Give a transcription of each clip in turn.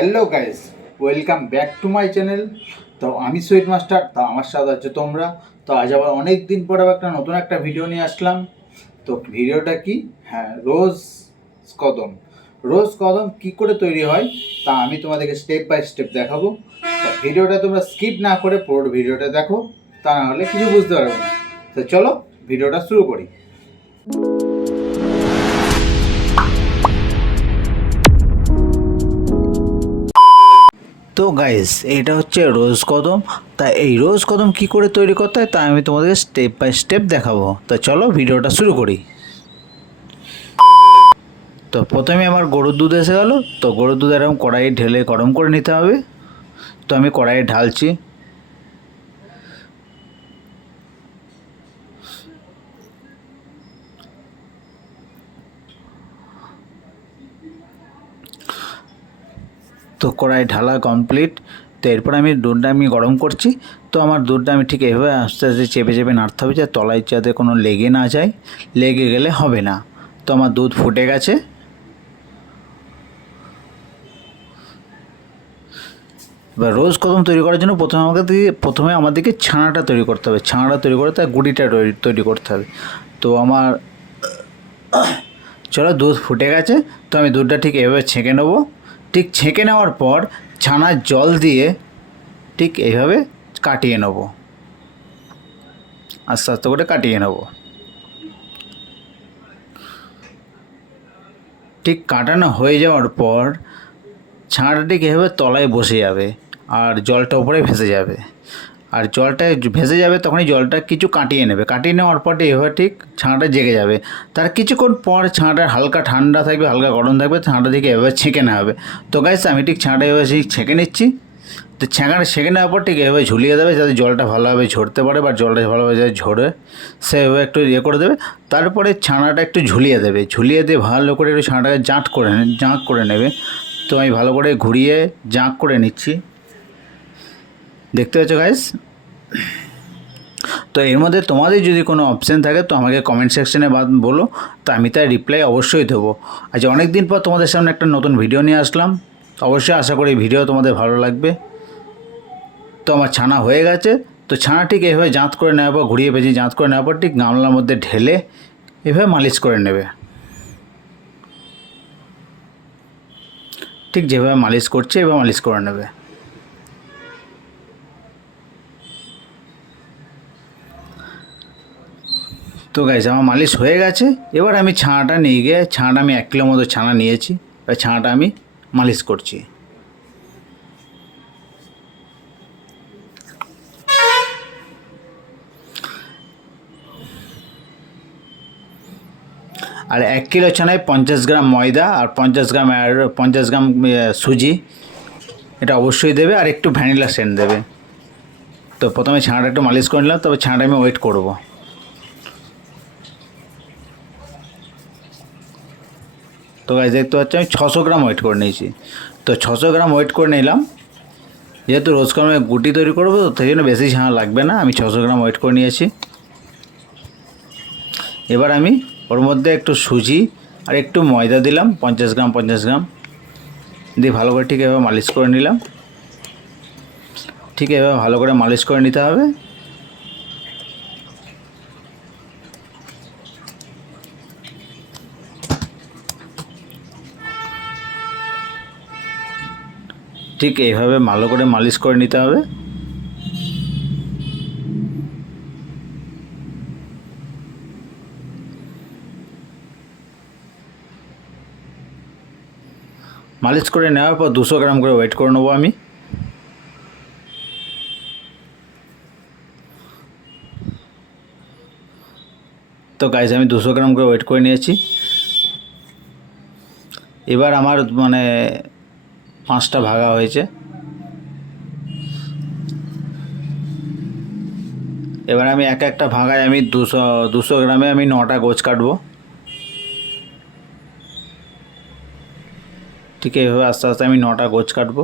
Hello guys, welcome back to my channel. তো আমি sweet master, তো আমার সাথে আছো তোমরা। তো আজ আবার অনেক দিন পরে একটা নতুন একটা ভিডিও নিয়ে আসলাম। তো ভিডিওটা কি, হ্যাঁ, কদম রোজ কদম কী করে তৈরি হয় তা আমি তোমাদেরকে স্টেপ বাই স্টেপ দেখাবো। তো ভিডিওটা তোমরা স্কিপ না করে পুরো ভিডিওটা দেখো, তা না হলে কিছু বুঝতে পারবে না। তো চলো ভিডিওটা শুরু করি। তো গাইস, এটা হচ্ছে রোজ কদম। তা এই রোজ কদম কি করে তৈরি করতে হয় তা আমি তোমাদেরকে স্টেপ বাই স্টেপ দেখাবো। তো চলো ভিডিওটা শুরু করি। তো প্রথমে আমার গরুর দুধ এসে গেল। তো গরুর দুধ এরকম কড়াইয়ে ঢেলে গরম করে নিতে হবে। তো আমি কড়াইয়ে ঢালছি। তো কড়াই ঢালা কমপ্লিট। তো এরপর আমি দুধটা গরম করছি। তো আমার দুধটা আমি ঠিক এভাবে আস্তে আস্তে চেপে চেপে নাড়তে হবে, যাতে তলায় যাতে কোনো লেগে না যায়, লেগে গেলে হবে না। তো আমার দুধ ফুটে গেছে। এবার রোজ কদম তৈরি করার জন্য প্রথমে আমাদেরকে ছানাটা তৈরি করতে হবে। ছানাটা তৈরি করে তার গুঁড়িটা তৈরি করতে হবে। তো আমার চলো, দুধ ফুটে গেছে। তো আমি দুধটা ঠিক এভাবে ছেঁকে নেবো। ঠিক ছেঁকে নেওয়ার পর ছানার জল দিয়ে ঠিক এইভাবে কাটিয়ে নেবো, আস্তে আস্তে করে কাটিয়ে নেবো। ঠিক কাটানো হয়ে যাওয়ার পর ছানাটা ঠিক এভাবে তলায় বসে যাবে আর জলটা উপরে ভেসে যাবে। আর জলটা ভেসে যাবে, তখনই জলটা কিছু কাটিয়ে নেবে। কাটিয়ে নেওয়ার পর এভাবে ঠিক ছানাটা জেগে যাবে। তার কিছুক্ষণ পর ছানাটা হালকা ঠান্ডা থাকবে, হালকা গরম থাকবে, ছানাটা থেকে এভাবে ছেঁকে নেওয়া হবে। তো গাইস, আমি ঠিক ছানাটা এভাবে ছেঁকে নিচ্ছি। তো ছেঁকে নেওয়ার পর ঠিক এভাবে ঝুলিয়ে দেবে, যাতে জলটা ভালোভাবে ঝরতে পারে, বা জলটা ভালোভাবে যাতে ঝরে সেভাবে একটু করে দেবে। তারপরে ছানাটা একটু ঝুলিয়ে দেবে, ঝুলিয়ে দিয়ে ভালো করে একটু ছানাটাকে জাঁক করে নেবে। তো আমি ভালো করে ঘুরিয়ে জাঁক করে নিচ্ছি, দেখতে পাচ্ছ গাইস। তো এর মধ্যে তোমাদের যদি কোনো অপশান থাকে তো আমাকে কমেন্ট সেকশনে বলো, তো আমি তার রিপ্লাই অবশ্যই দেবো। আজ অনেক দিন পর তোমাদের সামনে একটা নতুন ভিডিও নিয়ে আসলাম। অবশ্যই আশা করি ভিডিও তোমাদের ভালো লাগবে। তো আমার ছানা হয়ে গেছে। তো ছানা ঠিক এভাবে জাঁত করে নেওয়ার পর, ঘুরিয়ে পেঁচিয়ে জাঁত করে নেওয়ার পর ঠিক গামলার মধ্যে ঢেলে এভাবে মালিশ করে নেবে, ঠিক যেভাবে মালিশ করছে এভাবে মালিশ করে নেবে। তো গাইস, আমার মালিশ হয়ে গেছে। এবার আমি ছানাটা নিয়ে গিয়ে, ছানাটা আমি 1 কিলো মতো ছানা নিয়েছি, এবার ছানাটা আমি মালিশ করছি। আর 1 কিলো ছানায় 50 গ্রাম ময়দা আর 50 গ্রাম সুজি, এটা অবশ্যই দেবে। আর একটু ভ্যানিলা সেন্ট দেবে। তো প্রথমে ছানাটা একটু মালিশ করে নিলাম, তবে ছানাটা আমি ওয়েট করব। তো গাইস, দেখতে পাচ্ছি আমি 600 গ্রাম ওয়েট করে নিয়েছি। তো 600 গ্রাম ওয়েট করে নিলাম। যেহেতু রোজ কদমের গুটি তৈরি করবো, তো সেই জন্য বেশি ছানা লাগবে না। আমি 600 গ্রাম ওয়েট করে নিয়েছি। এবার আমি ওর মধ্যে একটু সুজি আর একটু ময়দা দিলাম, 50 গ্রাম দিয়ে ভালো করে ঠিক এভাবে মালিশ করে নিলাম। ঠিক এভাবে ভালো করে মালিশ করে নিতে হবে। ঠিক এইভাবে ভালো করে মালিশ করে নিতে হবে। মালিশ করে নেওয়ার পর 200 গ্রাম করে ওয়েট করে নেবো আমি। তো গাইস, আমি 200 গ্রাম করে ওয়েট করে নিয়েছি। এবার আমার 5টা ভাগা হয়েছে। এবার আমি একটা ভাগায় আমি 200 গ্রামে আমি 9টা গোছ কাটবো। ঠিক এইভাবে আস্তে আস্তে আমি 9টা গোছ কাটবো।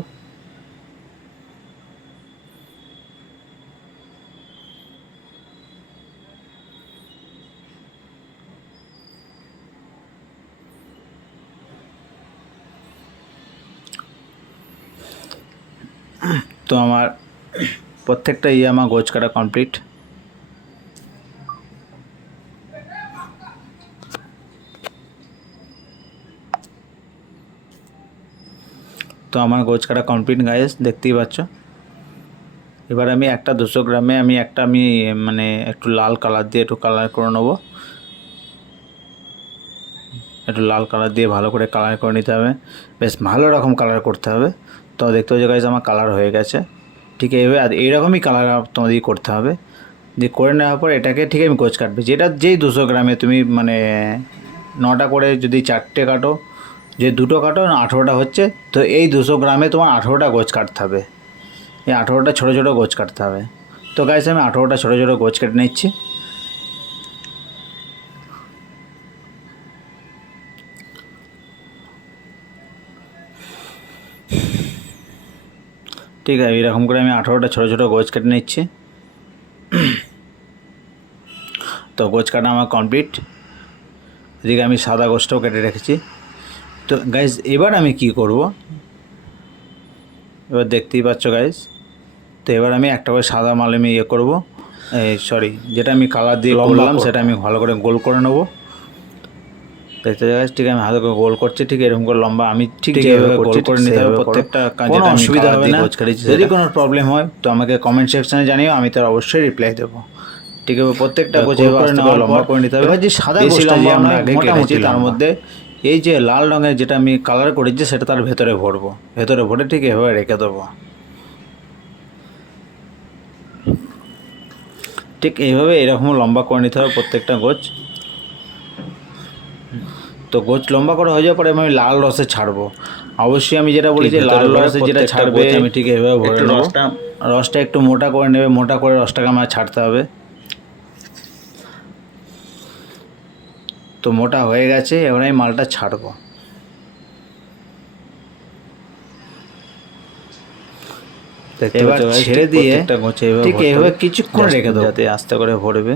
তো আমার প্রত্যেকটা আমার গোছ কাটা কমপ্লিট। তো আমার গোছ কাটা কমপ্লিট গাইস, দেখতেই পাচ্ছ। এবার আমি একটা 200 গ্রামে আমি মানে একটু লাল কালার দিয়ে একটু কালার করে নেবো। একটু লাল কালার দিয়ে ভালো করে কালার করে নিতে হবে, বেশ ভালো রকম কালার করতে হবে। তো দেখতে হচ্ছে গাইস আমার কালার হয়ে গেছে। ঠিক এইভাবে আর এইরকমই কালার তোমাদেরই করতে হবে। দিয়ে করে নেওয়ার পর এটাকে ঠিক আমি গোছ কাটবে, যেটা যেই 200 গ্রামে তুমি মানে 9টা করে যদি 4টে কাটো, যে 2টো কাটো 18টা হচ্ছে। তো এই 200 গ্রামে তোমার 18টা গোছ কাটতে হবে। এই 18টা ছোটো ছোটো গোছ কাটতে হবে। তো গাইস আমি 18টা ছোটো ছোটো গোছ কেটে নিচ্ছি। ঠিক আছে, এরকম করে আমি 18টা ছোটো ছোটো গোছ কেটে নিচ্ছি। তো গোছ কাটা আমার কমপ্লিট। এদিকে আমি সাদা গোছটাও কেটে রেখেছি। তো গাইস এবার আমি কি করব, এবার দেখতেই পাচ্ছ গাইস। তো এবার আমি একটা করে সাদা মাল আমি করবো, যেটা আমি কালার দিয়ে করলাম সেটা আমি ভালো করে গোল করে নেবো। দেখতে গাইস, ঠিক আমি হাতে করে গোল করছি, ঠিক এরকম করে লম্বা আমি ঠিক যেভাবে গোল করে নিতে হবে প্রত্যেকটা কাজ, যেটা অসুবিধা হবে না। যদি কোনো প্রবলেম হয় তো আমাকে কমেন্ট সেকশনে জানিও, আমি তার অবশ্যই রিপ্লাই দেবো। ঠিক আছে, প্রত্যেকটা গোছ লম্বা করে নিতে হবে। এবার যে সাদা গোছটা যে আমরা আগে কেটেছি তার মধ্যে এই যে লাল রঙের যেটা আমি কালার করেছি সেটা তার ভেতরে ভরবো, ভেতরে ভরে ঠিক এভাবে রেখে দেবো। ঠিক এইভাবে এরকম লম্বা করে নিতে হবে প্রত্যেকটা গোছ। তো গোছ লম্বা করে হয়ে যাওয়ার পরে আমি লাল রসে ছাড়বো। অবশ্যই আমি যেটা বলি যে লাল রসে যেটা ছাড়বে আমি ঠিক এভাবে ভরে নেবো। রসটা একটু মোটা করে নেবে, মোটা করে রসটাকে আমার ছাড়তে হবে। তো মোটা হয়ে গেছে, এবার আমি মালটা ছাড়বো। এবার ছেড়ে দিয়ে ঠিক এইভাবে কিছুক্ষণ রেখে দেবো, যাতে আস্তে করে ভরবে,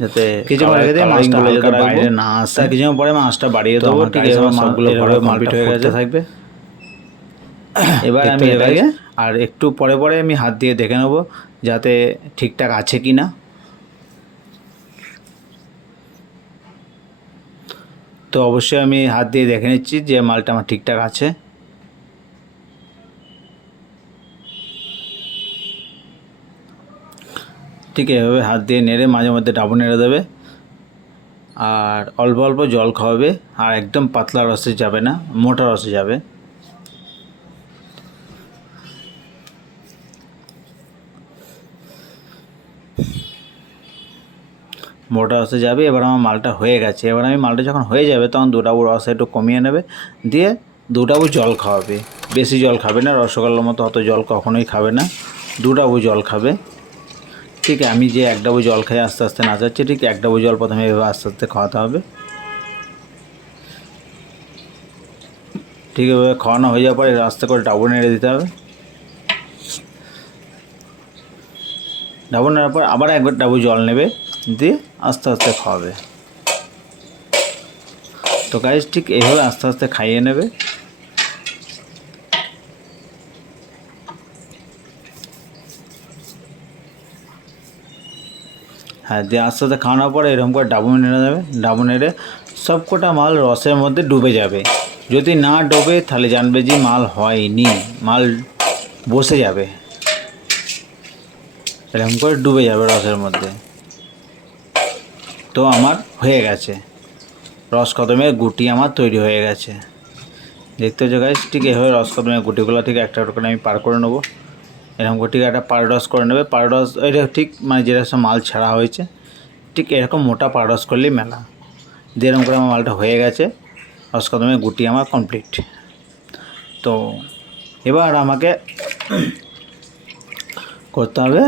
যাতে কিছুক্ষণ রেখে দিয়ে মাছটা হালকা বাইরে না আসে। কিছুক্ষণ পরে মাছটা বাড়িয়ে দেবো। ঠিক এভাবে মাছগুলো ভরে মালটা হয়ে থাকবে। এবার আমি এটাকে আর একটু পরে পরে আমি হাত দিয়ে দেখে নেবো যাতে ঠিকঠাক আছে কি না। তো অবশ্যই আমি হাত দিয়ে দেখে নিচ্ছি যে মালটা আমার ঠিকঠাক আছে। ঠিক এভাবে হাত দিয়ে নেড়ে মাঝে মধ্যে ডাবু নেড়ে দেবে, আর অল্প অল্প জল খাওয়াবে, আর একদম পাতলা রসে যাবে না, মোটা রসে যাবে। মোটা রসে যাবে। এবার আমার মালটা হয়ে গেছে। এবার আমি মালটা যখন হয়ে যাবে তখন 2 ডাবু রস একটু কমিয়ে নেবে, দিয়ে 2 ডাবু জল খাওয়াবে। বেশি জল খাবে না, রসগোল্লার মতো অত জল কখনোই খাবে না, 2 ডাবু জল খাবে। ঠিক আমি যে 1 ডাবু জল খাই আস্তে আস্তে নাচাচ্ছি, ঠিক 1 ডাবু জল প্রথমে এভাবে আস্তে আস্তে খাওয়াতে হবে। ঠিক এভাবে খাওয়ানো হয়ে যাওয়ার পরে আস্তে করে ডাবু নেড়ে দিতে হবে। ডাবু নেওয়ার পর আবার 1 ডাবু জল নেবে, দিয়ে আস্তে আস্তে খাওয়াবে। তো গাইস ঠিক এইভাবে আস্তে আস্তে খাইয়ে নেবে। হ্যাঁ, দিয়ে আস্তে আস্তে খাওয়ানোর পরে এরকম করে ডাবু নেড়ে দেবে। ডাবু নেড়ে সব কটা মাল রসের মধ্যে ডুবে যাবে। যদি না ডোবে তাহলে জানবে যে মাল হয়নি, মাল বসে যাবে। এরকম করে ডুবে যাবে রসের মধ্যে। তো আমার হয়ে গেছে, রস কদমের গুটি আমার তৈরি হয়ে গেছে। দেখতে হচ্ছে গাইস, ঠিক এভাবে রস কদমের গুটিগুলো ঠিক একটা করে আমি পার করে নেবো। এরকম করে ঠিক একটা পারডস করে নেবে। পারডস এটা ঠিক মানে যেটা সব মাল ছাড়া হয়েছে, ঠিক এরকম মোটা পারডস করলেই মেলা। দিয়ে এরকম করে আমার মালটা হয়ে গেছে, রসকদমের গুটি আমার কমপ্লিট। তো এবার আমাকে করতে হবে,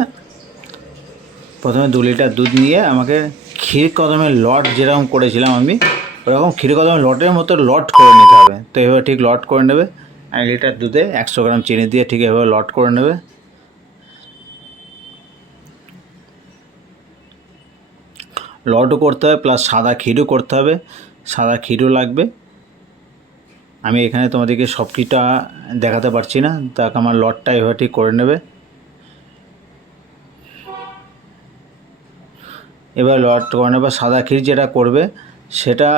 প্রথমে 2 লিটার দুধ নিয়ে আমাকে ক্ষীর কদমের লট যেরকম করেছিলাম আমি, ওরকম ক্ষীর কদমের লটের মতো লট করে নিতে হবে। তো এভাবে ঠিক লট করে নেবে। 1 লিটার দুধে 100 গ্রাম চিনি দিয়ে ঠিক এভাবে লট করে নেবে। লটও করতে হবে প্লাস সাদা ক্ষীরও করতে হবে, সাদা ক্ষীরও লাগবে। আমি এখানে তোমাদেরকে সব কিছুটা দেখাতে পারছি না, তাকে আমার লটটা এভাবে ঠিক করে নেবে। এবার লট করে নেবে, সাদা ক্ষীর যেটা করবে সেটা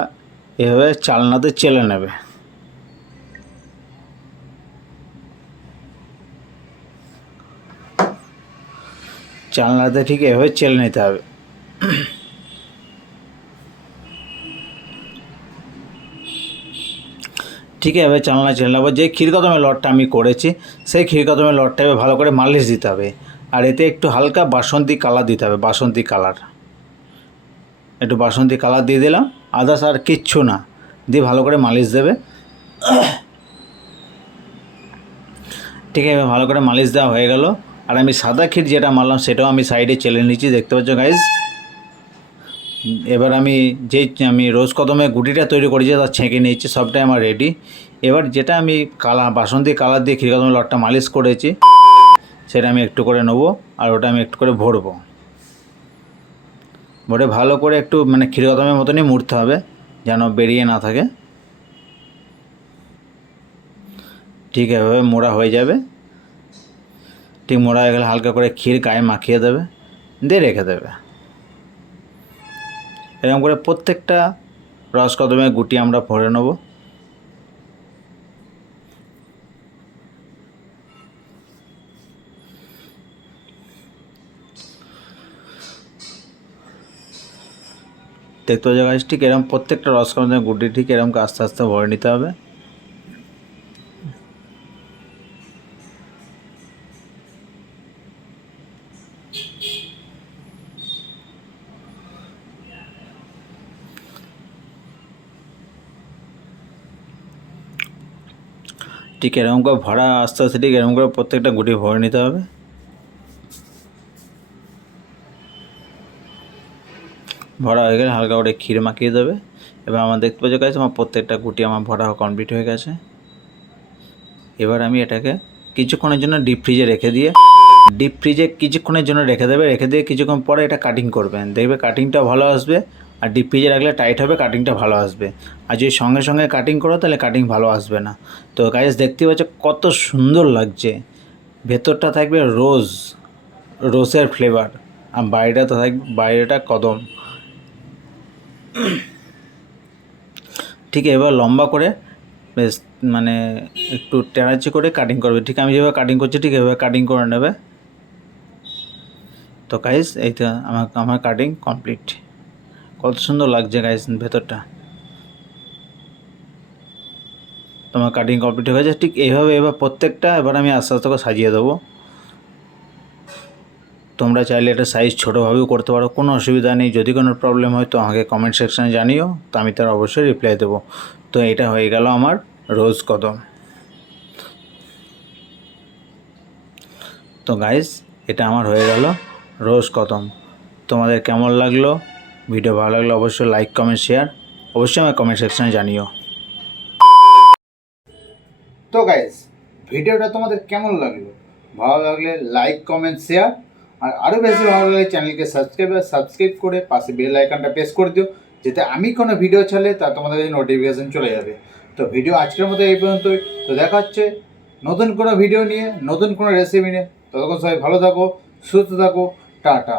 এভাবে চালনাতে চেলে নেবে। চালনাতে ঠিক এভাবে চেলে নিতে হবে। ঠিক এভাবে চালনা চেলে নেবো। যে ক্ষীরকদমের লটটা আমি করেছি সেই ক্ষীরকদমের লটটা এবার ভালো করে মালিশ দিতে হবে। আর এতে একটু হালকা বাসন্তী কালার দিতে হবে, বাসন্তী কালার, একটু বাসন্তী কালার দিয়ে দিলাম, আদার্স আর কিচ্ছু না, দিয়ে ভালো করে মালিশ দেবে। ঠিক আছে, ভালো করে মালিশ দেওয়া হয়ে গেল। আর আমি সাদা ক্ষীর যেটা মারলাম সেটাও আমি সাইডে চেলে নিচ্ছি, দেখতে পাচ্ছ গাইজ। এবার আমি রোজ কদমে গুটিটা তৈরি করেছি তার ছেঁকে নিয়েছি, সবটাই আমার রেডি। এবার যেটা আমি বাসন্তী কালার দিয়ে ক্ষীরকদমের লটটা মালিশ করেছি সেটা আমি একটু করে নেবো, আর ওটা আমি একটু করে ভরবো। ভরে ভালো করে একটু ক্ষীরকদমের মতনই মুড়তে হবে, যেন বেরিয়ে না থাকে। ঠিক এভাবে মোড়া হয়ে যাবে। ঠিক মোড়া হয়ে গেলে হালকা করে ক্ষীর গায়ে মাখিয়ে দেবে, দিয়ে রেখে দেবে। এরকম করে প্রত্যেকটা রসকদমের গুটি আমরা ভরে নেব। দেখতে পাচ্ছ গাছ, ঠিক এরকম প্রত্যেকটা রসকদমের গুটি ঠিক এরকম আস্তে আস্তে ভরে নিতে হবে। ঠিক এরকম করে ভরা আস্তে আস্তে ঠিক এরকম করে প্রত্যেকটা গুটি ভরে নিতে হবে। ভরা হয়ে গেলে হালকা করে ক্ষীর মাখিয়ে দেবে। এবার আমার দেখতে পাচ্ছ গাছ, আমার প্রত্যেকটা গুটি আমার ভরা কমপ্লিট হয়ে গেছে। এবার আমি এটাকে কিছুক্ষণের জন্য ডিপ ফ্রিজে কিছুক্ষণের জন্য রেখে দেবে। রেখে দিয়ে কিছুক্ষণ পরে এটা কাটিং করবেন, দেখবে কাটিংটা ভালো আসবে। আর ডিপ ফ্রিজে রাখলে টাইট হবে, কাটিংটা ভালো আসবে। আর যদি সঙ্গে সঙ্গে কাটিং করো তাহলে কাটিং ভালো আসবে না। তো গাইস দেখতে পাচ্ছ কত সুন্দর লাগছে, ভেতরটা থাকবে রোজের ফ্লেভার, আর বাইরেটা কদম। ঠিক এবার লম্বা করে বেশ একটু টেরাচি করে কাটিং করবে। ঠিক আমি যেভাবে কাটিং করছি ঠিক এভাবে কাটিং করে নেবে। তো গাইস এই তো আমার কাটিং কমপ্লিট। কত সুন্দর লাগছে গাইস ভেতরটা। তোমার কাটিং কমপ্লিট হয়ে গেছে। ঠিক এইভাবে এবার প্রত্যেকটা এবার আমি আস্তে আস্তে করে সাজিয়ে দেবো। তোমরা চাইলে এটা সাইজ ছোটোভাবেও করতে পারো, কোনো অসুবিধা নেই। যদি কোনো প্রবলেম হয় তো আমাকে কমেন্ট সেকশানে জানিও, তো আমি তার অবশ্যই রিপ্লাই দেবো। তো এটা হয়ে গেল আমার রোজ কদম। তো গাইস এটা আমার হয়ে গেল রোজ কদম। তোমাদের কেমন লাগলো? ভিডিও ভালো লাগলে অবশ্যই লাইক কমেন্ট শেয়ার অবশ্যই আমার কমেন্ট সেকশানে জানিও। তো গাইস ভিডিওটা তোমাদের কেমন লাগলো? ভালো লাগলে লাইক কমেন্ট শেয়ার, আর আরও বেশি ভালো লাগলে চ্যানেলকে সাবস্ক্রাইব করে পাশে বেল আইকনটা প্রেস করে দিও, যাতে আমি কোনো ভিডিও ছাড়লে তা তোমাদের কাছে নোটিফিকেশান চলে যাবে। তো ভিডিও আজকের মতো এই পর্যন্তই। তো দেখা হচ্ছে নতুন কোনো ভিডিও নিয়ে, নতুন কোনো রেসিপি নিয়ে। ততক্ষণ সবাই ভালো থাকো, সুস্থ থাকো, টাটা।